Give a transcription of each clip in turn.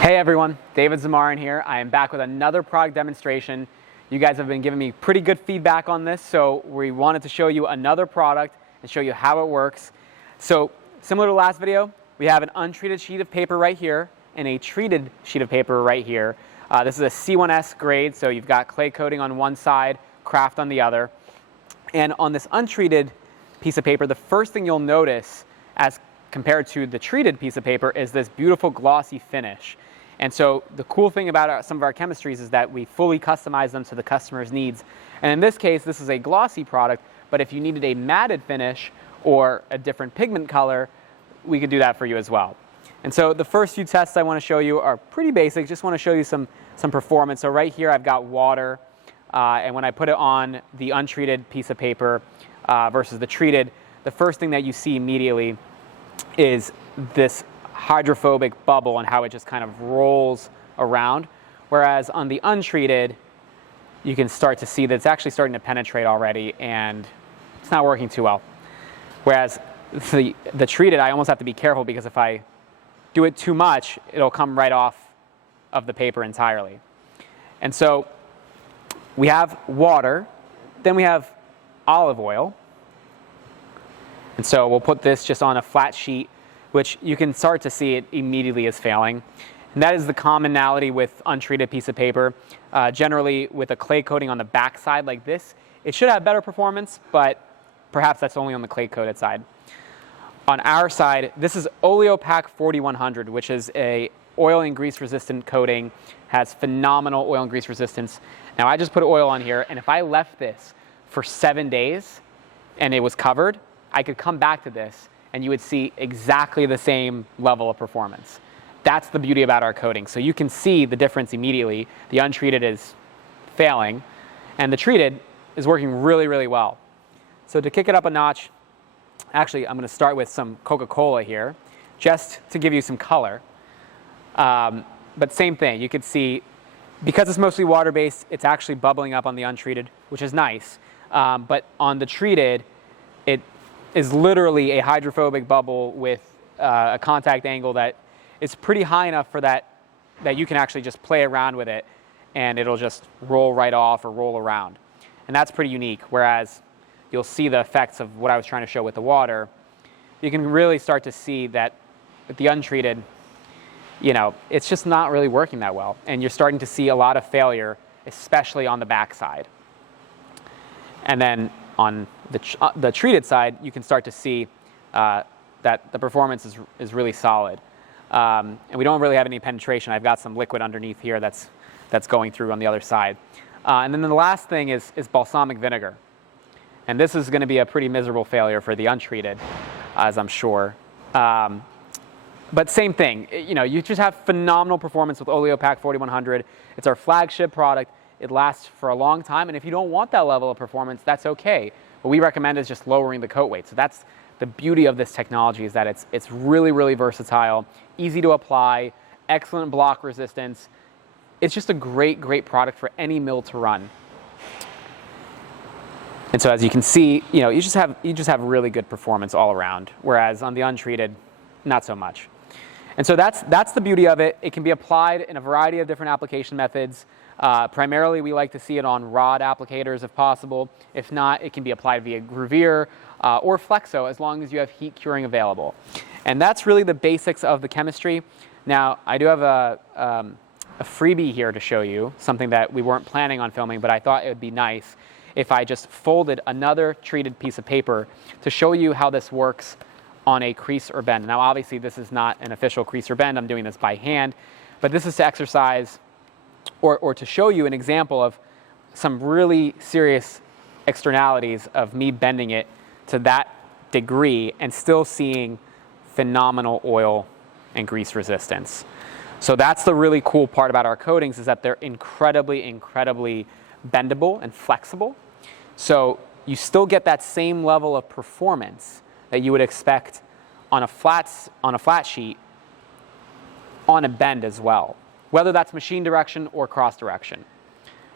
Hey everyone, David Zamarin here. I am back with another product demonstration. You guys have been giving me pretty good feedback on this, so we wanted to show you another product and show you how it works. So similar to the last video, we have an untreated sheet of paper right here and a treated sheet of paper right here. This is a C1S grade, so you've got clay coating on one side, craft on the other. And on this untreated piece of paper, the first thing you'll notice as compared to the treated piece of paper is this beautiful glossy finish. And so the cool thing about some of our chemistries is that we fully customize them to the customer's needs. And in this case, this is a glossy product, but if you needed a matted finish or a different pigment color, we could do that for you as well. And so the first few tests I want to show you are pretty basic. Just want to show you some performance. So right here I've got water, and when I put it on the untreated piece of paper versus the treated, the first thing that you see immediately is this hydrophobic bubble and how it just kind of rolls around. Whereas on the untreated, you can start to see that it's actually starting to penetrate already and it's not working too well. Whereas the treated, I almost have to be careful because if I do it too much, it'll come right off of the paper entirely. And so we have water, then we have olive oil. And so we'll put this just on a flat sheet, which you can start to see it immediately is failing. And that is the commonality with untreated piece of paper. Generally with a clay coating on the back side like this, it should have better performance, but perhaps that's only on the clay coated side. On our side, this is OLEO-PAK 4100, which is a oil and grease resistant coating, has phenomenal oil and grease resistance. Now I just put oil on here, and if I left this for 7 days and it was covered, I could come back to this and you would see exactly the same level of performance. That's the beauty about our coating. So you can see the difference immediately. The untreated is failing and the treated is working really, really well. So to kick it up a notch, actually I'm going to start with some Coca-Cola here just to give you some color. But same thing, you can see because it's mostly water-based, it's actually bubbling up on the untreated, which is nice. But on the treated, it is literally a hydrophobic bubble with a contact angle that is pretty high enough for that you can actually just play around with it and it'll just roll right off or roll around. And that's pretty unique, whereas you'll see the effects of what I was trying to show with the water. You can really start to see that with the untreated, you know, it's just not really working that well. And you're starting to see a lot of failure, especially on the back side. And then on the treated side, you can start to see that the performance is really solid. And we don't really have any penetration. I've got some liquid underneath here that's going through on the other side. And then the last thing is balsamic vinegar. And this is going to be a pretty miserable failure for the untreated, as I'm sure. But same thing, you know, you just have phenomenal performance with OLEO-PAK 4100. It's our flagship product. It lasts for a long time, and if you don't want that level of performance, that's okay. What we recommend is just lowering the coat weight. So that's the beauty of this technology, is that it's really, really versatile, easy to apply, excellent block resistance. It's just a great, great product for any mill to run. And so as you can see, you know, you just have really good performance all around, whereas on the untreated, not so much. And so that's the beauty of it. It can be applied in a variety of different application methods. Primarily, we like to see it on rod applicators if possible. If not, it can be applied via gravure or flexo as long as you have heat curing available. And that's really the basics of the chemistry. Now, I do have a freebie here to show you, something that we weren't planning on filming, but I thought it would be nice if I just folded another treated piece of paper to show you how this works on a crease or bend. Now, obviously, this is not an official crease or bend. I'm doing this by hand, but this is to exercise or to show you an example of some really serious externalities of me bending it to that degree and still seeing phenomenal oil and grease resistance. So that's the really cool part about our coatings, is that they're incredibly, incredibly bendable and flexible. So you still get that same level of performance that you would expect on a flat sheet on a bend as well, whether that's machine direction or cross direction.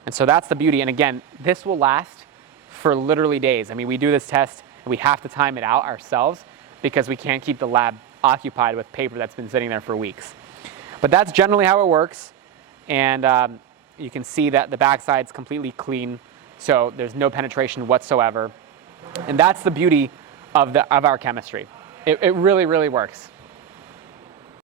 And so that's the beauty. And again, this will last for literally days. I mean, we do this test and we have to time it out ourselves because we can't keep the lab occupied with paper that's been sitting there for weeks. But that's generally how it works. And you can see that the backside's completely clean, so there's no penetration whatsoever. And that's the beauty of our chemistry. It really, really works.